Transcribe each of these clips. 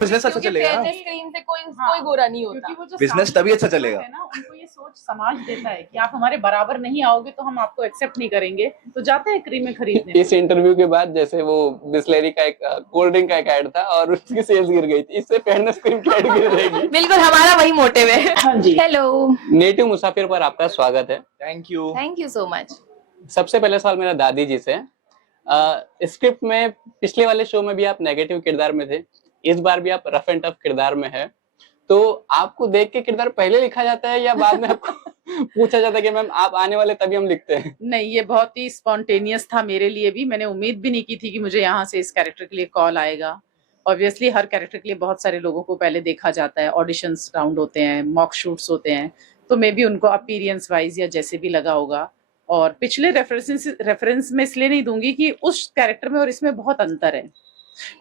Business अच्छा चलेगा ना। स्क्रीन से कोई गोरा नहीं होता। क्योंकि वो जो बिजनेस तभी अच्छा चलेगा। है ना, उनको ये सोच समाज देता है कि आप हमारे बराबर नहीं आओगे तो हम आपको एक्सेप्ट नहीं करेंगे, तो जाते हैं क्रीमें खरीदने। इस इंटरव्यू के बाद जैसे वो बिस्लेरी का एक कोल्ड ड्रिंक का एक ऐड था और उसकी सेल्स गिर गई थी, इससे फेयरनेस क्रीम की ऐड गिर जाएगी। बिल्कुल हमारा वही मोटिव है। हाँ जी। हेलो, नेटिव मुसाफिर पर आपका स्वागत है। Thank you so much. सबसे पहले सवाल मेरा दादी जी से। स्क्रिप्ट में पिछले वाले शो में भी आप नेगेटिव किरदार में थे, इस बार भी आप रफ एंड टफ किरदार में है, तो आपको देख के किरदार पहले लिखा जाता है या बाद में आपको पूछा जाता है कि मैम आप आने वाले तभी हम लिखते हैं? नहीं, ये बहुत ही स्पॉन्टेनियस था मेरे लिए भी। मैंने उम्मीद भी नहीं की थी कि मुझे यहाँ से इस कैरेक्टर के लिए कॉल आएगा। ऑब्वियसली हर कैरेक्टर के लिए बहुत सारे लोगों को पहले देखा जाता है, ऑडिशंस राउंड होते हैं, मॉक शूट्स होते हैं, तो मे बी उनको अपीरियंस वाइज या जैसे भी लगा होगा। और पिछले रेफरेंस में इसलिए नहीं दूंगी कि उस कैरेक्टर में और इसमें बहुत अंतर है।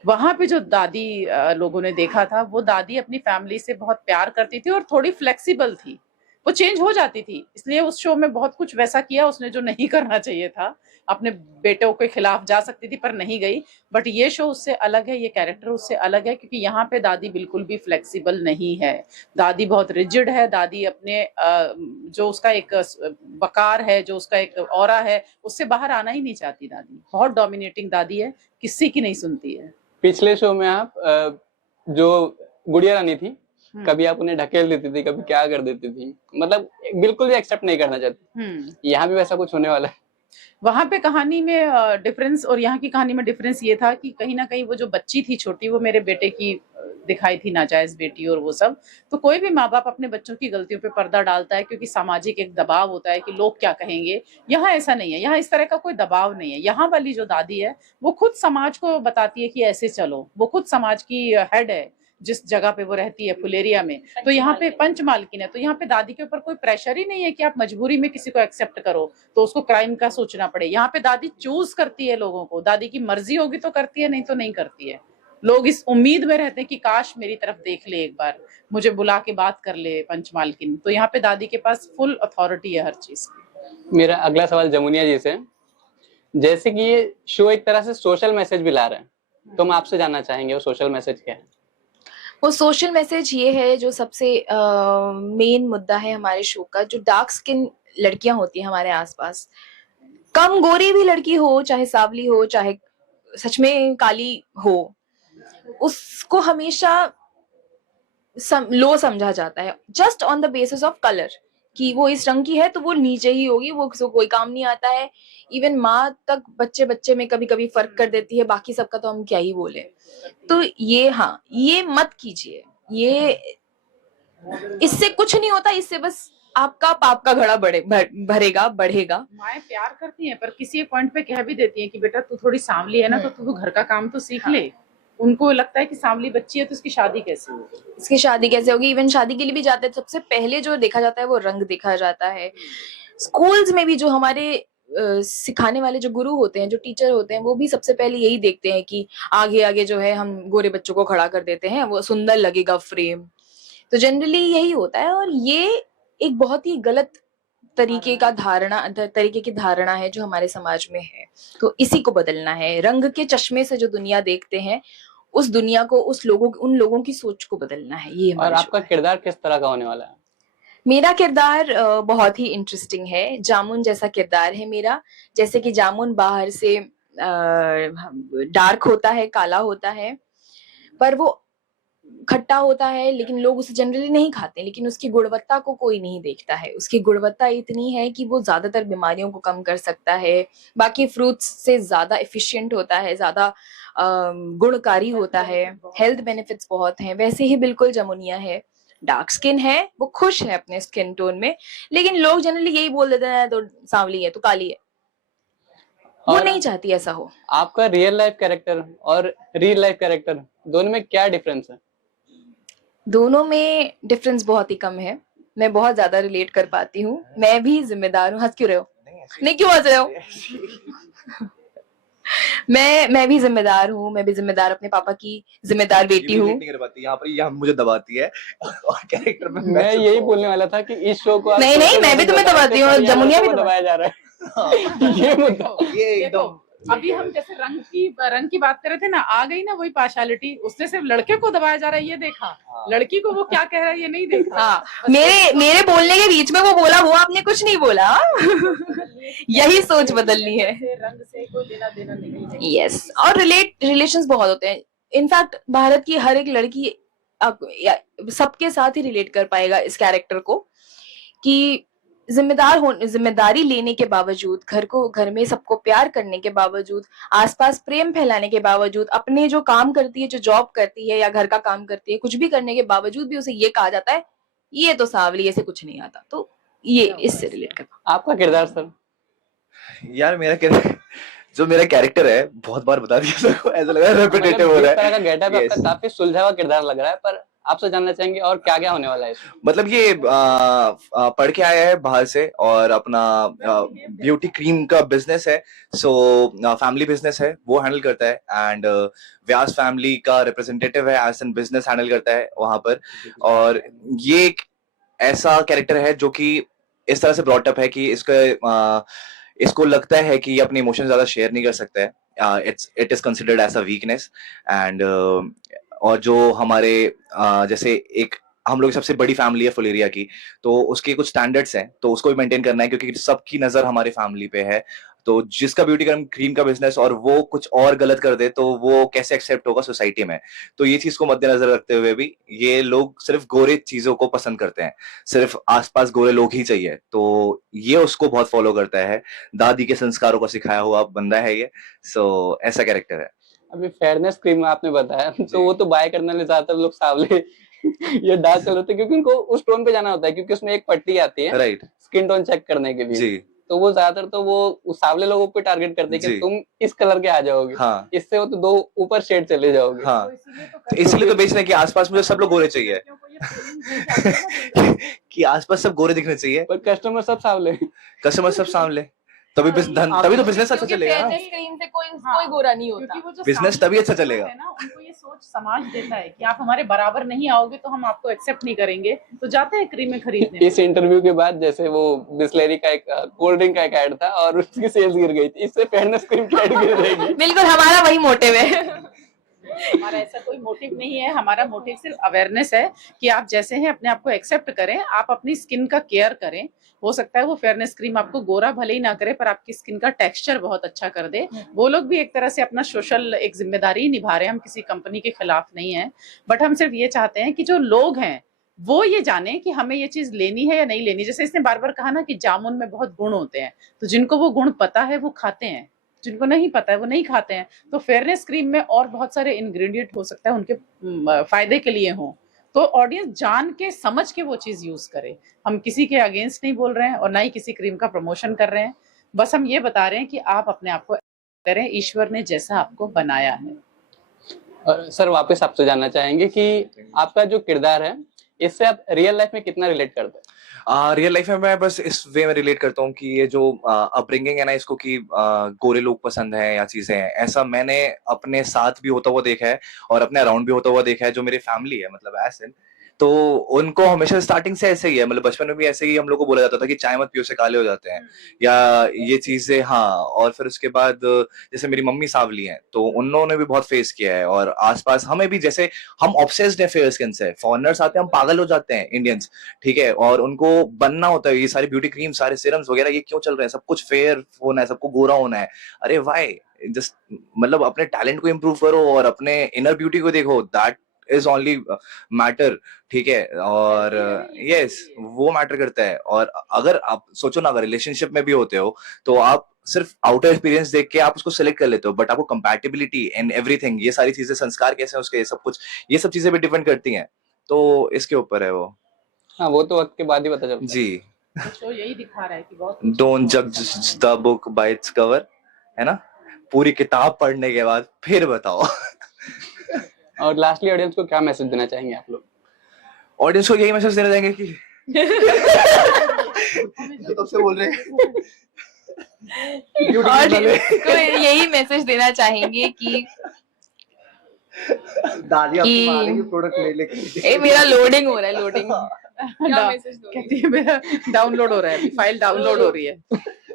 वहां पे जो दादी लोगों ने देखा था, वो दादी अपनी फैमिली से बहुत प्यार करती थी और थोड़ी फ्लेक्सिबल थी, वो चेंज हो जाती थी। इसलिए उस शो में बहुत कुछ वैसा किया उसने जो नहीं करना चाहिए था, अपने बेटों के खिलाफ जा सकती थी पर नहीं गई। बट ये शो उससे अलग है, ये कैरेक्टर उससे अलग है, क्योंकि यहाँ पे दादी बिल्कुल भी फ्लेक्सिबल नहीं है। दादी बहुत रिजिड है। दादी अपने जो उसका एक वकार है, जो उसका एक ऑरा है, उससे बाहर आना ही नहीं चाहती। दादी बहुत डोमिनेटिंग दादी है, किसी की नहीं सुनती है। पिछले शो में आप जो गुड़िया रानी थी, कभी आप उन्हें ढकेल देती थी, कभी क्या कर देती थी, मतलब बिल्कुल भी एक्सेप्ट नहीं करना चाहती। यहाँ भी वैसा कुछ होने वाला है? वहां पे कहानी में डिफरेंस और यहाँ की कहानी में डिफरेंस ये था कि कहीं ना कहीं वो जो बच्ची थी छोटी, वो मेरे बेटे की दिखाई थी नाजायज बेटी और वो सब। तो कोई भी माँ बाप अपने बच्चों की गलतियों पे पर्दा डालता है, क्योंकि सामाजिक एक दबाव होता है कि लोग क्या कहेंगे। यहाँ ऐसा नहीं है, यहाँ इस तरह का कोई दबाव नहीं है। यहाँ वाली जो दादी है वो खुद समाज को बताती है कि ऐसे चलो। वो खुद समाज की हेड है जिस जगह पे वो रहती है, फुलेरिया में। तो यहाँ पे पंचमालकिन है, तो यहाँ पे दादी के ऊपर कोई प्रेशर ही नहीं है कि आप मजबूरी में किसी को एक्सेप्ट करो तो उसको क्राइम का सोचना पड़े। यहाँ पे दादी चूज करती है लोगों को, दादी की मर्जी होगी तो करती है, नहीं तो नहीं करती है। लोग इस उम्मीद में रहते हैं कि काश मेरी तरफ देख ले, एक बार मुझे बुला के बात कर ले पंचमालकिन। तो यहाँ पे दादी के पास फुल अथॉरिटी है हर चीज की। मेरा अगला सवाल जमुनिया जी से। जैसे कि ये शो एक तरह से सोशल मैसेज भी ला रहे हैं, तो हम आपसे जानना चाहेंगे वो सोशल मैसेज क्या है? वो सोशल मैसेज ये है जो सबसे मेन मुद्दा है हमारे शो का, जो डार्क स्किन लड़कियां होती हैं हमारे आसपास, कम गोरी भी लड़की हो, चाहे सावली हो, चाहे सच में काली हो, उसको हमेशा लो समझा जाता है just on the basis of colour, कि वो इस रंग की है तो वो नीचे ही होगी, वो कोई काम नहीं आता है। इवन माँ तक बच्चे में कभी कभी फर्क कर देती है, बाकी सबका तो हम क्या ही बोले। तो ये, हाँ, ये मत कीजिए, ये इससे कुछ नहीं होता, इससे बस आपका पाप का घड़ा बढ़ेगा। माएं प्यार करती हैं पर किसी पॉइंट पे कह भी देती हैं कि बेटा तू थोड़ी सांवली है ना, तो तू घर का काम तो सीख ले। उनको लगता है कि सांवली बच्ची है तो इसकी शादी कैसे होगी, इसकी शादी कैसे होगी। इवन शादी के लिए भी जाते हैं, सबसे पहले जो देखा जाता है वो रंग देखा जाता है। स्कूल्स में भी जो हमारे सिखाने वाले जो गुरु होते हैं, जो टीचर होते हैं, वो भी सबसे पहले यही देखते हैं कि आगे आगे जो है हम गोरे बच्चों को खड़ा कर देते हैं, वो सुंदर लगेगा फ्रेम। तो जनरली यही होता है, और ये एक बहुत ही गलत तरीके की धारणा है जो हमारे समाज में है। तो इसी को बदलना है। रंग के चश्मे से जो दुनिया देखते हैं, उस दुनिया को, उन लोगों की सोच को बदलना है। ये और आपका किरदार किस तरह का होने वाला है? मेरा किरदार बहुत ही इंटरेस्टिंग है। जामुन जैसा किरदार है मेरा। जैसे कि जामुन बाहर से डार्क होता है, काला होता है, पर वो खट्टा होता है, लेकिन लोग उसे जनरली नहीं खाते। लेकिन उसकी गुणवत्ता को कोई नहीं देखता है। उसकी गुणवत्ता इतनी है कि वो ज्यादातर बीमारियों को कम कर सकता है, बाकी फ्रूट्स से ज्यादा एफिशिएंट होता है, ज्यादा गुणकारी होता है, हेल्थ बेनिफिट्स बहुत हैं। वैसे ही बिल्कुल जमुनिया है, डार्क स्किन है, वो खुश है अपने स्किन टोन में, लेकिन लोग जनरली यही बोल देते हैं तो सांवली है, तो काली है। वो नहीं चाहती ऐसा हो। आपका रियल लाइफ कैरेक्टर और रियल लाइफ कैरेक्टर दोनों में क्या डिफरेंस है? दोनों में डिफरेंस बहुत ही कम है। मैं बहुत ज्यादा रिलेट कर पाती हूँ। मैं भी जिम्मेदार हूँ। हंस क्यों रहे हो? नहीं, क्यों हंस रहे हो? मैं भी जिम्मेदार हूँ। मैं भी जिम्मेदार अपने पापा की जिम्मेदार बेटी हूँ। नहीं कर पाती यहाँ पर, यहाँ मुझे दबाती है और कैरेक्टर में मैं यही बोलने वाला था कि इस शो को नहीं, मैं भी तुम्हें दबाती हूँ, जमुनिया भी दबाया जा रहा है। ये मुद्दा, ये एकदम अभी हम जैसे रंग की बात कर रहे थे ना, आ गई ना वही पार्शियलिटी, उसने सिर्फ लड़के को दबाया जा रहा है ये देखा, हाँ। लड़की को वो क्या कह रहा है ये नहीं देखा। हाँ, मेरे बोलने के बीच में वो बोला, वो आपने कुछ नहीं बोला। यही सोच बदलनी है। रंग से कोई लेना देना नहीं है। यस, और रिलेशंस बहुत होते हैं। इनफैक्ट भारत की हर एक लड़की सबके साथ ही रिलेट कर पाएगा इस कैरेक्टर को, कि जिम्मेदारी लेने के बावजूद, घर में सबको प्यार करने के बावजूद, आसपास प्रेम फैलाने के बावजूद, अपने जो काम करती है, जो जॉब करती है या घर का काम करती है, कुछ भी करने के बावजूद भी उसे ये कहा जाता है ये तो सांवली, ऐसे कुछ नहीं आता। तो ये इससे रिलेट कर। आपका किरदार सर? यार मेरा कैरेक्टर है, बहुत बार बता दिया सबको, ऐसा लग रहा है रेपिटेटिव हो रहा है। इस तरह का गेटअप आपका काफी सुलझा हुआ किरदार लग रहा है, पर आपसे जानना चाहेंगे और क्या क्या होने वाला है इसमें? मतलब ये पढ़ के आया है बाहर से, और अपना ब्यूटी क्रीम का बिजनेस है, सो फैमिली बिजनेस है, वो हैंडल करता है। एंड व्यास फैमिली का रिप्रेजेंटेटिव है, एज एन बिजनेस हैंडल करता है वहां पर। और ये एक ऐसा कैरेक्टर है जो कि इस तरह से ब्रॉट अप है कि इसको लगता है कि ये अपने इमोशन ज्यादा शेयर नहीं कर सकता है। It is considered as a weakness. And और जो हमारे जैसे एक हम लोग सबसे बड़ी फैमिली है फुलेरिया की, तो उसके कुछ स्टैंडर्ड्स हैं, तो उसको भी मेंटेन करना है, क्योंकि सबकी नजर हमारी फैमिली पे है। तो जिसका ब्यूटी क्रीम का बिजनेस और वो कुछ और गलत कर दे तो वो कैसे एक्सेप्ट होगा सोसाइटी में। तो ये चीज को मद्देनजर रखते हुए भी ये लोग सिर्फ गोरे चीजों को पसंद करते हैं, सिर्फ आसपास गोरे लोग ही चाहिए, तो ये उसको बहुत फॉलो करता है। दादी के संस्कारों को सिखाया हुआ बंदा है ये। सो ऐसा कैरेक्टर है। अभी फेयरनेस क्रीम आपने बताया, तो वो तो बाय करने वाले ज्यादातर लोग सावले ये डार्क कलर होते हैं, क्योंकि उनको उस टोन पे जाना होता है, क्योंकि उसमें एक पट्टी आती है राइट, स्किन टोन चेक करने के लिए जी, तो वो ज्यादातर तो वो उस सावले लोगों पे टारगेट करते हैं कि जी। तुम इस कलर के आ जाओगे, हाँ इससे वो तो 2 ऊपर शेड चले जाओगे। हाँ, तो इसलिए तो बेच रहे हैं कि आसपास मुझे सब लोग गोरे चाहिए कि आसपास सब गोरे दिखने चाहिए, पर कस्टमर सब सावले। कस्टमर सब सामने, तभी तो बिजनेस अच्छा चलेगा ना। स्क्रीन से कोई गोरा नहीं होता। क्योंकि वो जो बिजनेस सामने तभी अच्छा वाला चलेगा। है ना, उनको ये सोच समाज देता है कि आप हमारे बराबर नहीं आओगे तो हम आपको एक्सेप्ट नहीं करेंगे, तो जाते हैं क्रीमें खरीदने। इस इंटरव्यू के बाद जैसे वो बिस्लेरी का एक कोल्ड ड्रिंक का एक ऐड था और उसकी सेल्स गिर गई थी, इससे फेयरनेस क्रीम की ऐड गिर जाएगी। बिल्कुल, हमारा वही मोटिव है। हमारा ऐसा कोई मोटिव नहीं है, हमारा मोटिव सिर्फ अवेयरनेस है कि आप जैसे हैं अपने आप को एक्सेप्ट करें, आप अपनी स्किन का केयर करें। हो सकता है वो फेयरनेस क्रीम आपको गोरा भले ही ना करे, पर आपकी स्किन का टेक्सचर बहुत अच्छा कर दे। वो लोग भी एक तरह से अपना सोशल एक जिम्मेदारी निभा रहे हैं, हम किसी कंपनी के खिलाफ नहीं है, बट हम सिर्फ ये चाहते हैं कि जो लोग हैं वो ये जाने कि हमें ये चीज लेनी है या नहीं लेनी। जैसे इसने बार बार कहा ना कि जामुन में बहुत गुण होते हैं, तो जिनको वो गुण पता है वो खाते हैं, जिनको नहीं पता है वो नहीं खाते हैं। तो फेयरनेस क्रीम में और बहुत सारे इंग्रेडिएंट हो सकता है उनके फायदे के लिए हों, तो ऑडियंस जान के समझ के वो चीज यूज करे। हम किसी के अगेंस्ट नहीं बोल रहे हैं और ना ही किसी क्रीम का प्रमोशन कर रहे हैं, बस हम ये बता रहे हैं कि आप अपने आप को करें, ईश्वर ने जैसा आपको बनाया है। और सर वापस आपसे जानना चाहेंगे कि आपका जो किरदार है इससे आप रियल लाइफ में कितना रिलेट करते हैं? रियल लाइफ में मैं बस इस वे में रिलेट करता हूँ कि ये जो अपब्रिंगिंग है ना, इसको कि गोरे लोग पसंद हैं या चीजें हैं, ऐसा मैंने अपने साथ भी होता हुआ देखा है और अपने अराउंड भी होता हुआ देखा है। जो मेरी फैमिली है, मतलब ऐसे, तो उनको हमेशा स्टार्टिंग से ऐसे ही है, मतलब बचपन में भी ऐसे ही हम लोग को बोला जाता था कि चाय मत पियो से काले हो जाते हैं, या ये चीजें। हाँ, और फिर उसके बाद जैसे मेरी मम्मी सावली हैं, तो उन्होंने भी बहुत फेस किया है, और आसपास हमें भी, जैसे हम ऑब्सेस्ड है फेयर स्किन से, फॉरेनर्स आते हैं हम पागल हो जाते हैं इंडियंस, ठीक है, और उनको बनना होता है, ये सारी ब्यूटी क्रीम, सारे सीरम्स वगैरह ये क्यों चल रहे हैं, सब कुछ फेयर होना है, सबको गोरा होना है। अरे वाई, जस्ट मतलब अपने टैलेंट को इम्प्रूव करो और अपने इनर ब्यूटी को देखो, दैट इज ओनली मैटर, ठीक है। और यस, वो मैटर करता है। और अगर आप सोचो ना, अगर रिलेशनशिप में भी होते हो तो आप सिर्फ आउटर एक्सपीरियंस देख के आप उसको सिलेक्ट कर लेते हो, बट आपको कंपैटिबिलिटी एंड एवरीथिंग, ये सारी चीजें, संस्कार कैसे हैं उसके, सब कुछ, ये सब चीजें भी डिपेंड करती हैं, तो इसके ऊपर है वो। हाँ, वो तो वक्त के बाद ही पता चलता है। जी, तो यही दिखा रहा है कि बहुत डोंट जज the book by its cover, है ना, पूरी किताब पढ़ने के बाद फिर बताओ। और लास्टली ऑडियंस को क्या मैसेज देना चाहेंगे आप लोग? ऑडियंस को यही मैसेज देना चाहेंगे कि तब से बोल रहे हैं ऑडियंस को यही मैसेज देना चाहेंगे कि दादी आपको मारेगी प्रोडक्ट ले लेके। मेरा लोडिंग हो रहा है, लोडिंग। क्या मैसेज दोगे? कहती है मेरा डाउनलोड हो रहा है, अभी फाइल डाउनलोड हो रही है।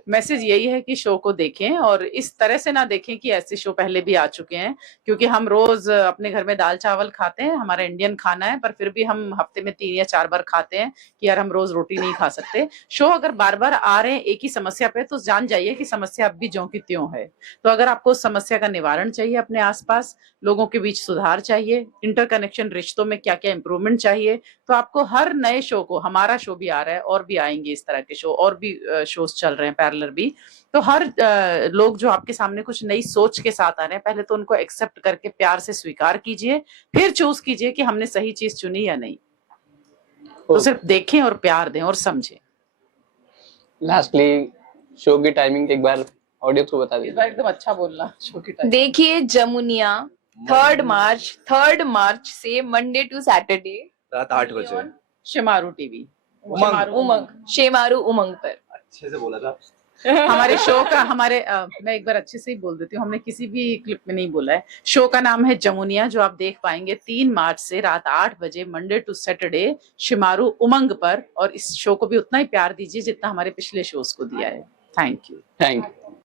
मैसेज यही है कि शो को देखें और इस तरह से ना देखें कि ऐसे शो पहले भी आ चुके हैं, क्योंकि हम रोज अपने घर में दाल चावल खाते हैं, हमारा इंडियन खाना है, पर फिर भी हम हफ्ते में 3 या 4 बार खाते हैं कि यार हम रोज रोटी नहीं खा सकते। शो अगर बार बार आ रहे हैं एक ही समस्या पे, तो जान जाइए कि समस्या अब भी ज्यों की त्यों है। तो अगर आपको उस समस्या का निवारण चाहिए, अपने आसपास लोगों के बीच सुधार चाहिए, इंटरकनेक्शन रिश्तों में क्या क्या इंप्रूवमेंट चाहिए, तो आपको हर नए शो को, हमारा शो भी आ रहा है और भी आएंगे इस तरह के शो, और भी शोज चल रहे हैं पैरेलल भी, तो हर लोग जो आपके सामने कुछ नई सोच के साथ आ रहे हैं, पहले तो उनको एक्सेप्ट करके प्यार से स्वीकार कीजिए, फिर चूज कीजिए कि हमने सही चीज चुनी या नहीं। तो सिर्फ देखें और प्यार दें और समझें। लास्टली शो की टाइमिंग एक बार ऑडियंस को बता इस दीजिए। बार एकदम अच्छा बोलना शो की टाइम। देखिए जमुनिया 3rd मार्च से मंडे टू सैटरडे रात 8 बजे। शिमारू टीवी, उमंग, शेमारू उमंग पर। अच्छे से बोला था। हमारे शो का मैं एक बार अच्छे से ही बोल देती हूँ, हमने किसी भी क्लिप में नहीं बोला है। शो का नाम है जमुनिया, जो आप देख पाएंगे 3 मार्च से रात 8 बजे मंडे टू सैटरडे शिमारू उमंग पर। और इस शो को भी उतना ही प्यार दीजिए जितना हमारे पिछले शोज को दिया है। Thank you. Thank you.